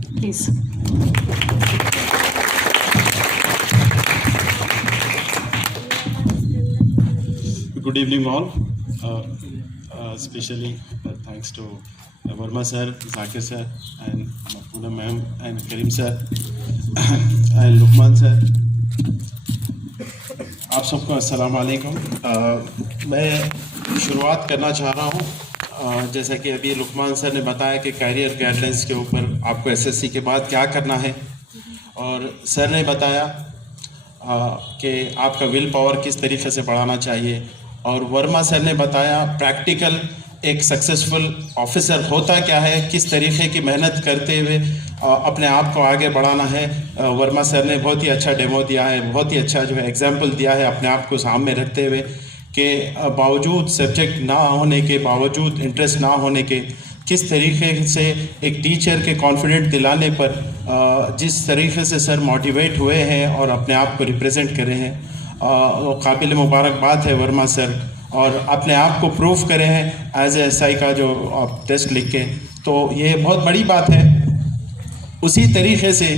Please. Good evening all. Especially thanks to Verma sir, Zakir sir, and Poonam ma'am, and Karim sir, and Lukman sir. आप सबको अस्सलाम वालेकुम। मैं शुरुआत करना चाह रहा हूँ जैसा कि अभी लुकमान सर ने बताया कि कैरियर गाइडलाइंस के ऊपर आपको एसएससी के बाद क्या करना है, और सर ने बताया कि आपका विल पावर किस तरीके से बढ़ाना चाहिए, और वर्मा सर ने बताया प्रैक्टिकल एक सक्सेसफुल ऑफिसर होता क्या है, किस तरीके की मेहनत करते हुए अपने आप को आगे बढ़ाना है। वर्मा सर ने बहुत ही अच्छा डेमो दिया है, बहुत ही अच्छा जो है एग्जाम्पल दिया है अपने आप को सामने रखते हुए कि बावजूद सब्जेक्ट ना होने के, बावजूद इंटरेस्ट ना होने के, किस तरीके से एक टीचर के कॉन्फिडेंट दिलाने पर जिस तरीके से सर मोटिवेट हुए हैं और अपने आप को रिप्रेजेंट कर रहे हैं, वो काबिल मुबारकबाद है वर्मा सर। और अपने आप को प्रूव करे हैं एज ए एसआई का जो आप टेस्ट लिख के, तो ये बहुत बड़ी बात है। उसी तरीके से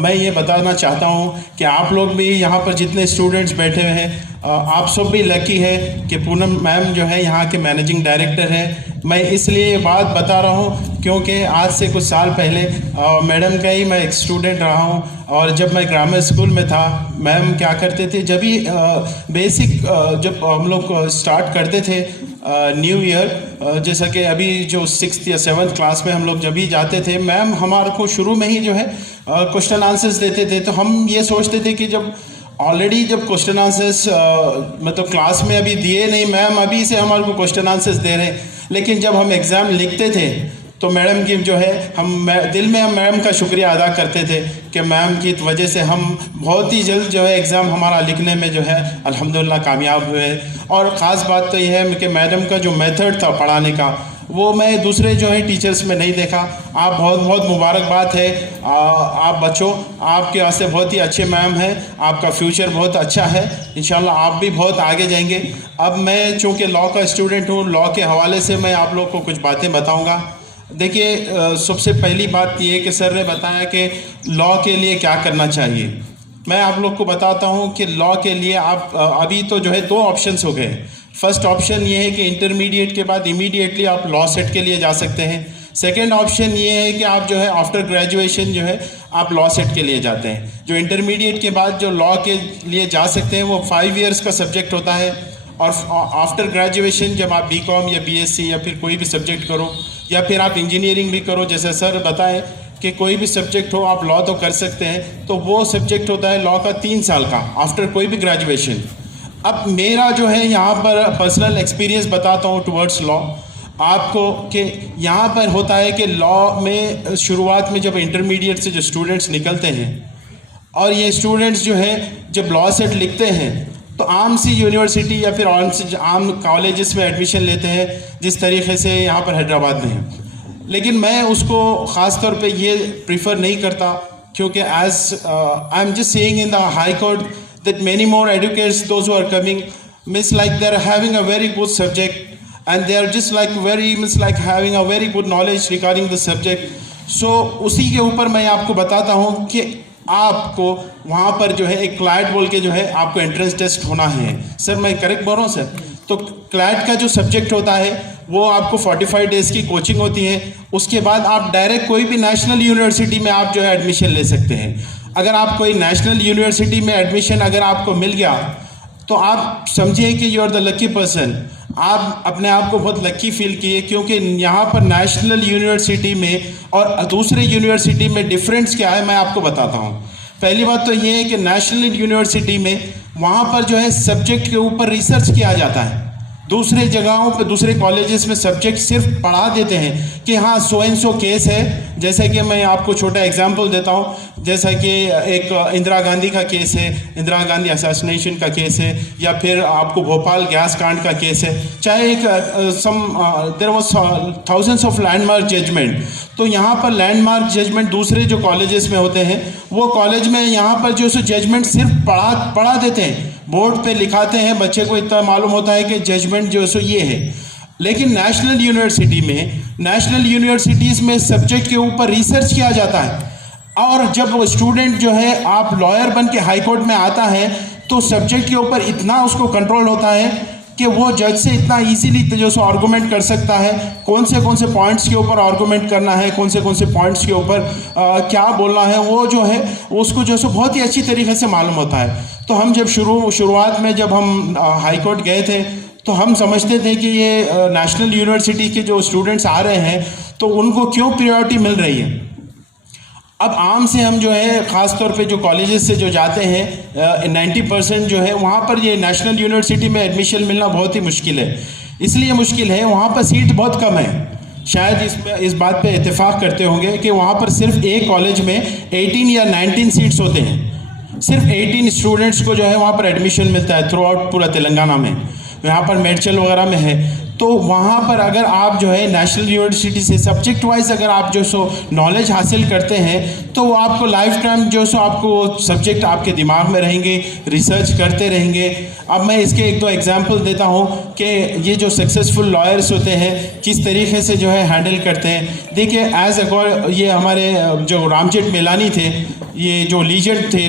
मैं ये बताना चाहता हूँ कि आप लोग भी यहाँ पर जितने स्टूडेंट्स बैठे हुए हैं, आप सब भी लकी है कि पूनम मैम जो है यहाँ के मैनेजिंग डायरेक्टर हैं। मैं इसलिए ये बात बता रहा हूँ क्योंकि आज से कुछ साल पहले मैडम का ही मैं एक स्टूडेंट रहा हूँ, और जब मैं ग्रामर स्कूल में था, मैम क्या करते थे, जब भी बेसिक जब हम लोग स्टार्ट करते थे न्यू ईयर, जैसा कि अभी जो 6th या 7th क्लास में हम लोग जब भी जाते थे, मैम हमारे को शुरू में ही जो है क्वेश्चन आंसर्स देते थे। तो हम ये सोचते थे कि जब ऑलरेडी जब क्वेश्चन आंसर्स मतलब क्लास में अभी दिए नहीं, मैम अभी से हमारे को क्वेश्चन आंसर्स दे रहे हैं, लेकिन जब हम एग्ज़ाम लिखते थे तो मैडम की जो है दिल में हम मैम का शुक्रिया अदा करते थे कि मैम की वजह से हम बहुत ही जल्द जो है एग्ज़ाम हमारा लिखने में जो है अल्हम्दुलिल्लाह कामयाब हुए। और ख़ास बात तो यह है कि मैडम का जो मेथड था पढ़ाने का, वो मैं दूसरे जो है टीचर्स में नहीं देखा। आप बहुत बहुत मुबारकबाद है आप बच्चों, आपके वास्ते बहुत ही अच्छे मैम हैं, आपका फ्यूचर बहुत अच्छा है, इंशाल्लाह आप भी बहुत आगे जाएंगे। अब मैं चूँकि लॉ का स्टूडेंट हूँ, लॉ के हवाले से मैं आप लोग को कुछ बातें बताऊँगा। देखिए, सबसे पहली बात ये कि सर ने बताया कि लॉ के लिए क्या करना चाहिए। मैं आप लोग को बताता हूँ कि लॉ के लिए आप अभी तो जो है 2 ऑप्शंस हो गए। फर्स्ट ऑप्शन ये है कि इंटरमीडिएट के बाद इमीडिएटली आप लॉ सेट के लिए जा सकते हैं। सेकंड ऑप्शन ये है कि आप जो है आफ्टर ग्रेजुएशन जो है आप लॉ सेट के लिए जाते हैं। जो इंटरमीडिएट के बाद जो लॉ के लिए जा सकते हैं वो 5 इयर्स का सब्जेक्ट होता है, और आफ्टर ग्रेजुएशन जब आप बीकॉम या बीएससी या फिर कोई भी सब्जेक्ट करो, या फिर आप इंजीनियरिंग भी करो, जैसे सर बताएं कि कोई भी सब्जेक्ट हो आप लॉ तो कर सकते हैं, तो वो सब्जेक्ट होता है लॉ का 3 साल का आफ्टर कोई भी ग्रेजुएशन। अब मेरा जो है यहाँ पर पर्सनल एक्सपीरियंस बताता हूँ टुवर्ड्स लॉ आपको, कि यहाँ पर होता है कि लॉ में शुरुआत में जब इंटरमीडिएट से जो स्टूडेंट्स निकलते हैं, और ये स्टूडेंट्स जो है जब लॉ सेट लिखते हैं तो आम सी यूनिवर्सिटी या फिर आम कॉलेजेस में एडमिशन लेते हैं, जिस तरीके से यहाँ पर हैदराबाद में है। लेकिन मैं उसको ख़ास तौर पे ये प्रीफर नहीं करता, क्योंकि as I am just saying in the high court that many more educators, those who are coming, means like they are having a very good subject, and they are just like having a very good knowledge regarding the subject. So उसी के ऊपर मैं आपको बताता हूँ कि आपको वहाँ पर जो है एक क्लैट बोल के जो है आपको एंट्रेंस टेस्ट होना है। सर मैं करेक्ट बोल रहा हूँ सर? तो क्लैट का जो सब्जेक्ट होता है वो आपको 45 डेज़ की कोचिंग होती है। उसके बाद आप डायरेक्ट कोई भी नेशनल यूनिवर्सिटी में आप जो है एडमिशन ले सकते हैं। अगर आप कोई नेशनल यूनिवर्सिटी में एडमिशन अगर आपको मिल गया तो आप समझिए कि you are the lucky person. आप अपने आप को बहुत लकी फील किए, क्योंकि यहाँ पर नेशनल यूनिवर्सिटी में और दूसरे यूनिवर्सिटी में डिफरेंस क्या है मैं आपको बताता हूँ। पहली बात तो ये है कि नेशनल यूनिवर्सिटी में वहाँ पर जो है सब्जेक्ट के ऊपर रिसर्च किया जाता है। दूसरे जगहों पे दूसरे कॉलेजेस में सब्जेक्ट सिर्फ पढ़ा देते हैं कि हाँ सो एंड सो केस है। जैसे कि मैं आपको छोटा एग्जांपल देता हूँ, जैसा कि एक इंदिरा गांधी का केस है, इंदिरा गांधी असैसिनेशन का केस है, या फिर आपको भोपाल गैस कांड का केस है, चाहे एक there was thousands of landmark judgement. तो यहाँ पर लैंडमार्क जजमेंट दूसरे जो कॉलेजेस में होते हैं, वो कॉलेज में यहाँ पर जो सो जजमेंट सिर्फ पढ़ा देते हैं, बोर्ड पे लिखाते हैं, बच्चे को इतना मालूम होता है कि जजमेंट जो सो ये है। लेकिन नेशनल यूनिवर्सिटीज़ में सब्जेक्ट के ऊपर रिसर्च किया जाता है, और जब वो स्टूडेंट जो है आप लॉयर बन के हाई कोर्ट में आता है तो सब्जेक्ट के ऊपर इतना उसको कंट्रोल होता है कि वो जज से इतना इजीली जो सो आर्गूमेंट कर सकता है, कौन से पॉइंट्स के ऊपर आर्गूमेंट करना है, कौन से पॉइंट्स के ऊपर क्या बोलना है, वो जो है उसको जो सो बहुत ही अच्छी तरीके से मालूम होता है। तो हम जब शुरुआत में जब हम हाई कोर्ट गए थे तो हम समझते थे कि ये नेशनल यूनिवर्सिटी के जो स्टूडेंट्स आ रहे हैं तो उनको क्यों प्रायोरिटी मिल रही है। अब आम से हम जो है ख़ास तौर पे जो कॉलेजेस से जो जाते हैं 90% जो है वहाँ पर ये नेशनल यूनिवर्सिटी में एडमिशन मिलना बहुत ही मुश्किल है। इसलिए मुश्किल है, वहाँ पर सीट बहुत कम है। शायद इस बात पे इत्तेफाक करते होंगे कि वहाँ पर सिर्फ एक कॉलेज में 18 या 19 सीट्स होते हैं। सिर्फ 18 स्टूडेंट्स को जो है वहाँ पर एडमिशन मिलता है थ्रू आउट पूरा तेलंगाना में। यहाँ पर मेडचल वगैरह में है, तो वहाँ पर अगर आप जो है नेशनल यूनिवर्सिटी से सब्जेक्ट वाइज अगर आप जो सो नॉलेज हासिल करते हैं तो वो आपको लाइफ टाइम जो सो आपको सब्जेक्ट आपके दिमाग में रहेंगे, रिसर्च करते रहेंगे। अब मैं इसके 1-2 एग्जांपल देता हूँ कि ये जो सक्सेसफुल लॉयर्स होते हैं किस तरीके से जो है हैंडल करते हैं। देखिए ये हमारे जो रामजेठ मेलानी थे, ये जो लीजेंड थे,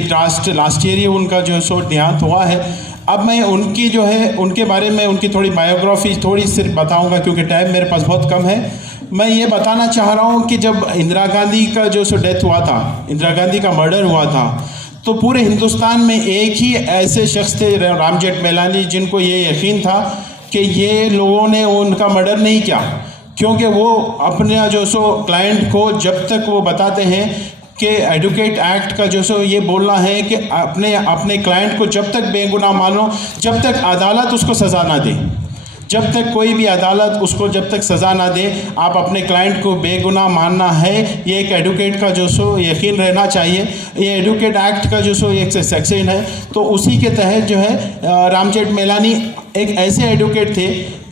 लास्ट ईयर उनका जो सो देहांत हुआ है। अब मैं उनकी जो है उनके बारे में उनकी थोड़ी बायोग्राफी थोड़ी सिर्फ बताऊंगा क्योंकि टाइम मेरे पास बहुत कम है। मैं ये बताना चाह रहा हूँ कि जब इंदिरा गांधी का जो सो डेथ हुआ था, इंदिरा गांधी का मर्डर हुआ था, तो पूरे हिंदुस्तान में एक ही ऐसे शख्स थे रामजेठ मेलानी जिनको ये यकीन था कि ये लोगों ने उनका मर्डर नहीं किया, क्योंकि वो अपने जो सो क्लाइंट को जब तक वो बताते हैं कि एडवोकेट एक्ट का जो सो ये बोलना है कि अपने क्लाइंट को जब तक बेगुनाह मानो, जब तक अदालत उसको सज़ा ना दे, जब तक कोई भी अदालत उसको जब तक सज़ा ना दे, आप अपने क्लाइंट को बेगुनाह मानना है। ये एक एडवोकेट का जो सो यकीन रहना चाहिए। ये एडवोकेट एक्ट का जो सो एक सेक्शन है, तो उसी के तहत जो है रामजेठ मेलानी एक ऐसे एडवोकेट थे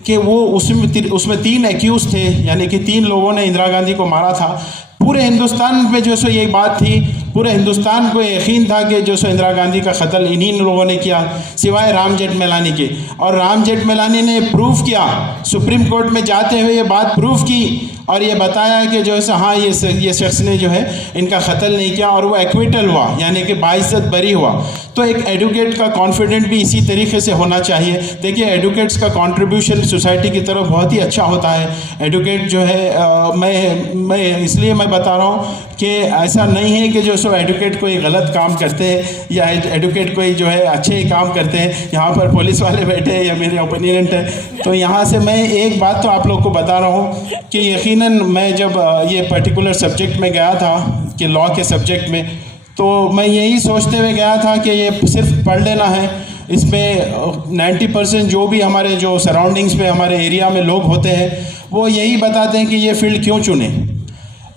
कि वो उसमें 3 एक्यूज थे, यानी कि 3 लोगों ने इंदिरा गांधी को मारा था। पूरे हिंदुस्तान में जो सो ये बात थी, पूरे हिंदुस्तान को यकीन था कि जो सो इंदिरा गांधी का कत्ल इन्हीं लोगों ने किया सिवाय रामजेठ मेलानी के। और रामजेठ मेलानी ने प्रूफ किया, सुप्रीम कोर्ट में जाते हुए ये बात प्रूफ की और ये बताया कि जो है हाँ ये शख्स ने जो है इनका कत्ल नहीं किया, और वो एक्विटल हुआ, यानी कि बाइज्जत बरी हुआ। तो एक एडवोकेट का कॉन्फिडेंट भी इसी तरीके से होना चाहिए। देखिए एडवोकेट्स का कंट्रीब्यूशन सोसाइटी की तरफ बहुत ही अच्छा होता है। एडवोकेट जो है मैं इसलिए मैं बता रहा हूँ कि ऐसा नहीं है कि जो सो एडवोकेट कोई गलत काम करते हैं या एडवोकेट कोई जो है अच्छे ही काम करते हैं। यहाँ पर पुलिस वाले बैठे हैं या मेरे ओपिनियन है, तो यहाँ से मैं एक बात तो आप लोग को बता रहा हूँ कि यकीनन मैं जब ये पर्टिकुलर सब्जेक्ट में गया था कि लॉ के सब्जेक्ट में, तो मैं यही सोचते हुए गया था कि ये सिर्फ पढ़ लेना है। इसमें 90% जो भी हमारे जो सराउंडिंग्स में हमारे एरिया में लोग होते हैं वो यही बताते हैं कि ये फील्ड क्यों चुने।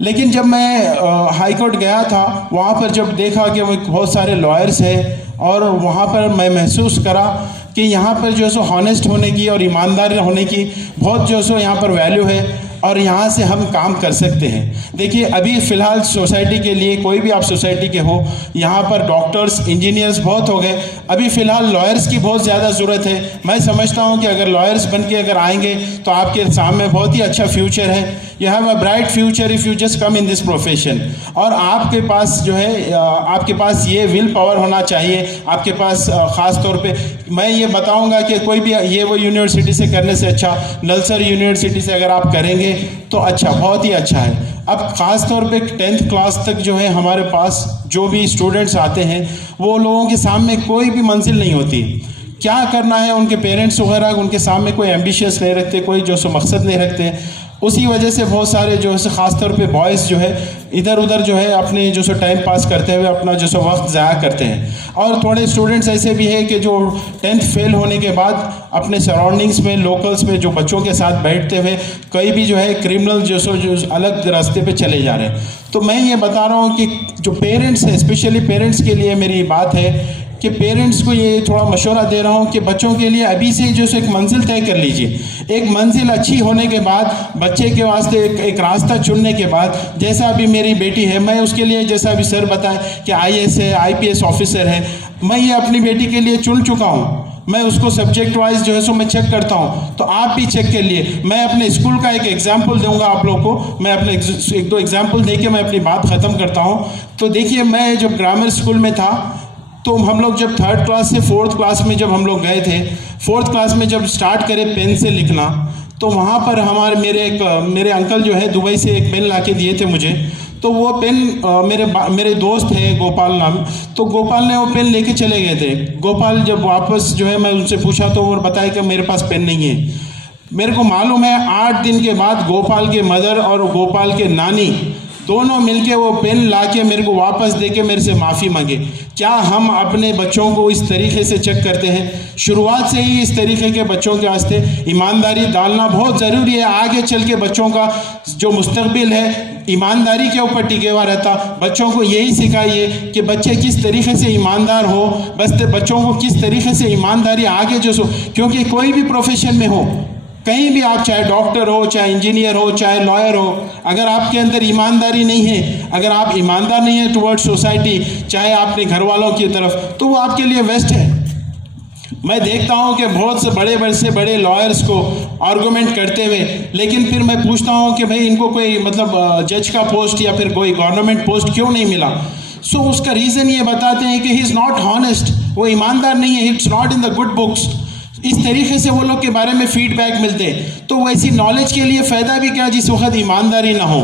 लेकिन जब मैं हाई कोर्ट गया था, वहाँ पर जब देखा कि वो बहुत सारे लॉयर्स हैं, और वहाँ पर मैं महसूस करा कि यहाँ पर जो सो हॉनेस्ट होने की और ईमानदार होने की बहुत जो सो यहाँ पर वैल्यू है, और यहाँ से हम काम कर सकते हैं। देखिए अभी फ़िलहाल सोसाइटी के लिए, कोई भी आप सोसाइटी के हो, यहाँ पर डॉक्टर्स, इंजीनियर्स बहुत हो गए, अभी फ़िलहाल लॉयर्स की बहुत ज़्यादा ज़रूरत है। मैं समझता हूँ कि अगर लॉयर्स बन के अगर आएंगे तो आपके सामने बहुत ही अच्छा फ्यूचर है। You have a bright future if you just come in this profession. और आपके पास जो है आपके पास ये विल पावर होना चाहिए। आपके पास ख़ास तौर पे मैं ये बताऊंगा कि कोई भी ये वो यूनिवर्सिटी से करने से अच्छा नलसर यूनिवर्सिटी से अगर आप करेंगे तो अच्छा, बहुत ही अच्छा है। अब ख़ास तौर पे 10th क्लास तक जो है हमारे पास जो भी स्टूडेंट्स आते हैं वो लोगों के सामने कोई भी मंजिल नहीं होती। क्या करना है, उनके पेरेंट्स वगैरह उनके सामने कोई एम्बिशियस नहीं रखते, कोई जो सो मकसद नहीं रखते। उसी वजह से बहुत सारे जो है ख़ास तौर पे बॉयज़ जो है इधर उधर जो है अपने जो सो टाइम पास करते हुए अपना जो सो वक्त ज़ाया करते हैं। और थोड़े स्टूडेंट्स ऐसे भी हैं कि जो 10th फेल होने के बाद अपने सराउंडिंग्स में, लोकल्स में जो बच्चों के साथ बैठते हुए कई भी जो है क्रिमिनल जो अलग रास्ते पे चले जा रहे हैं। तो मैं ये बता रहा हूँ कि जो पेरेंट्स हैं, स्पेशली पेरेंट्स के लिए मेरी बात है कि पेरेंट्स को ये थोड़ा मशवरा दे रहा हूँ कि बच्चों के लिए अभी से जो एक मंजिल तय कर लीजिए। एक मंजिल अच्छी होने के बाद बच्चे के वास्ते एक रास्ता चुनने के बाद, जैसा अभी मेरी बेटी है, मैं उसके लिए जैसा अभी सर बताएं कि IAS है, IPS ऑफिसर है, मैं ये अपनी बेटी के लिए चुन चुका हूँ। मैं उसको सब्जेक्ट वाइज जो है सो मैं चेक करता हूँ। तो आप भी चेक कर लिए। मैं अपने स्कूल का एक एग्जाम्पल दूंगा आप लोग को। मैं अपने एक दो एग्जाम्पल दे के मैं अपनी बात ख़त्म करता हूँ। तो देखिए, मैं जब ग्रामर स्कूल में था तो हम लोग जब 3rd क्लास से 4th क्लास में जब हम लोग गए थे, 4th क्लास में जब स्टार्ट करे पेन से लिखना, तो वहाँ पर हमारे मेरे अंकल जो है दुबई से एक पेन ला के दिए थे मुझे। तो वो पेन मेरे दोस्त है गोपाल नाम, तो गोपाल ने वो पेन लेके चले गए थे। गोपाल जब वापस जो है मैं उनसे पूछा तो वो बताया कि मेरे पास पेन नहीं है। मेरे को मालूम है 8 दिन के बाद गोपाल के मदर और गोपाल के नानी दोनों मिलके वो पेन लाके मेरे को वापस देके मेरे से माफ़ी मांगे। क्या हम अपने बच्चों को इस तरीके से चेक करते हैं? शुरुआत से ही इस तरीके के बच्चों के वास्ते ईमानदारी डालना बहुत ज़रूरी है। आगे चल के बच्चों का जो मुस्तकबिल है ईमानदारी के ऊपर टिके हुआ रहता। बच्चों को यही सिखाइए कि बच्चे किस तरीके से ईमानदार हो, बस बच्चों को किस तरीके से ईमानदारी आगे जो क्योंकि कोई भी प्रोफेशन में हो, कहीं भी आप चाहे डॉक्टर हो, चाहे इंजीनियर हो, चाहे लॉयर हो, अगर आपके अंदर ईमानदारी नहीं है, अगर आप ईमानदार नहीं है टुवर्ड सोसाइटी, चाहे अपने घर वालों की तरफ, तो वो आपके लिए वेस्ट है। मैं देखता हूँ कि बहुत से बड़े लॉयर्स को आर्गूमेंट करते हुए, लेकिन फिर मैं पूछता हूँ कि भाई इनको कोई मतलब जज का पोस्ट या फिर कोई गवर्नमेंट पोस्ट क्यों नहीं मिला? सो उसका रीज़न ये बताते हैं कि ही इज़ नॉट हॉनेस्ट, वो ईमानदार नहीं है, it's not in the good books. इस तरीके से वो लोग के बारे में फीडबैक मिलते हैं। तो वैसी नॉलेज के लिए फ़ायदा भी क्या जिस वक्त ईमानदारी ना हो।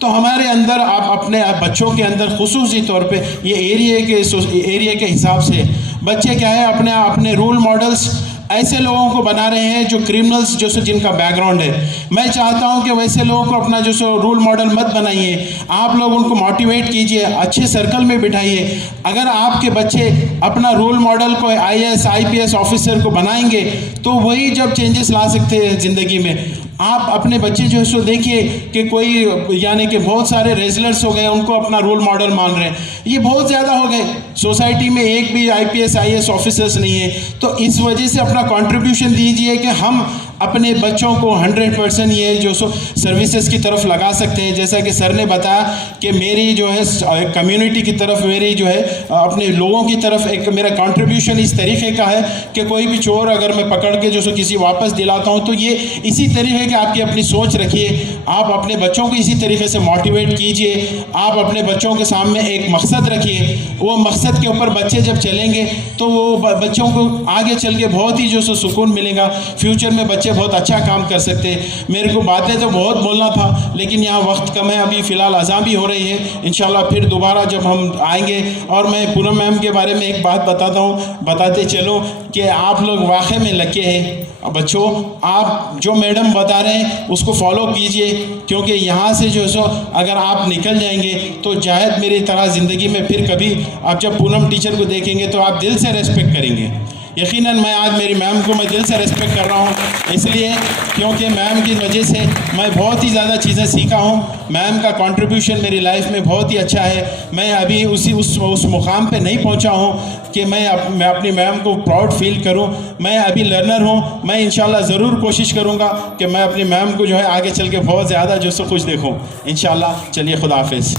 तो हमारे अंदर आप अपने बच्चों के अंदर खुसूसी तौर पे ये एरिया के हिसाब से बच्चे क्या है अपने रोल मॉडल्स ऐसे लोगों को बना रहे हैं जो क्रिमिनल्स जो सो जिनका बैकग्राउंड है। मैं चाहता हूं कि वैसे लोगों को अपना जो सो रोल मॉडल मत बनाइए। आप लोग उनको मोटिवेट कीजिए, अच्छे सर्कल में बिठाइए। अगर आपके बच्चे अपना रोल मॉडल को IAS IPS ऑफिसर को बनाएंगे तो वही जब चेंजेस ला सकते हैं ज़िंदगी में। आप अपने बच्चे जो है सो देखिए कि कोई यानी कि बहुत सारे रेजलर्स हो गए, उनको अपना रोल मॉडल मान रहे हैं, ये बहुत ज़्यादा हो गए। सोसाइटी में एक भी IPS IAS ऑफिसर्स नहीं है। तो इस वजह से अपना कंट्रीब्यूशन दीजिए कि हम अपने बच्चों को 100% ये जो सो सर्विसेज की तरफ लगा सकते हैं। जैसा कि सर ने बताया कि मेरी जो है कम्युनिटी की तरफ, मेरी जो है अपने लोगों की तरफ एक मेरा कंट्रीब्यूशन इस तरीके का है कि कोई भी चोर अगर मैं पकड़ के जो सो किसी वापस दिलाता हूँ तो ये इसी तरीके की आपकी अपनी सोच रखिए। आप अपने बच्चों को इसी तरीके से मोटिवेट कीजिए। आप अपने बच्चों के सामने एक मकसद रखिए, वो मकसद के ऊपर बच्चे जब चलेंगे तो वो बच्चों को आगे चल के बहुत ही जो सो सुकून मिलेगा। फ्यूचर में बच्चे बहुत अच्छा काम कर सकते हैं। मेरे को बातें तो बहुत बोलना था लेकिन यहाँ वक्त कम है। अभी फ़िलहाल अज़ान भी हो रही है। इंशाल्लाह फिर दोबारा जब हम आएंगे। और मैं पूनम मैम के बारे में एक बात बताते चलो कि आप लोग वाकई में लकी हैं बच्चों। आप जो मैडम बता रहे हैं उसको फॉलो कीजिए, क्योंकि यहाँ से जो सो अगर आप निकल जाएंगे तो जायद मेरी तरह ज़िंदगी में फिर कभी आप जब पूनम टीचर को देखेंगे तो आप दिल से रेस्पेक्ट करेंगे। यकीनन मैं आज मेरी मैम को मैं दिल से रेस्पेक्ट कर रहा हूँ, इसलिए क्योंकि मैम की वजह से मैं बहुत ही ज़्यादा चीज़ें सीखा हूँ। मैम का कंट्रीब्यूशन मेरी लाइफ में बहुत ही अच्छा है। मैं अभी उस मुकाम पे नहीं पहुँचा हूँ कि मैं अपनी मैम को प्राउड फील करूँ। मैं अभी लर्नर हूँ। मैं इंशाल्लाह ज़रूर कोशिश करूँगा कि मैं अपनी मैम को जो है आगे चल के बहुत ज़्यादा जो सो कुछ देखूँ इंशाल्लाह। चलिए, खुदा हाफिज़।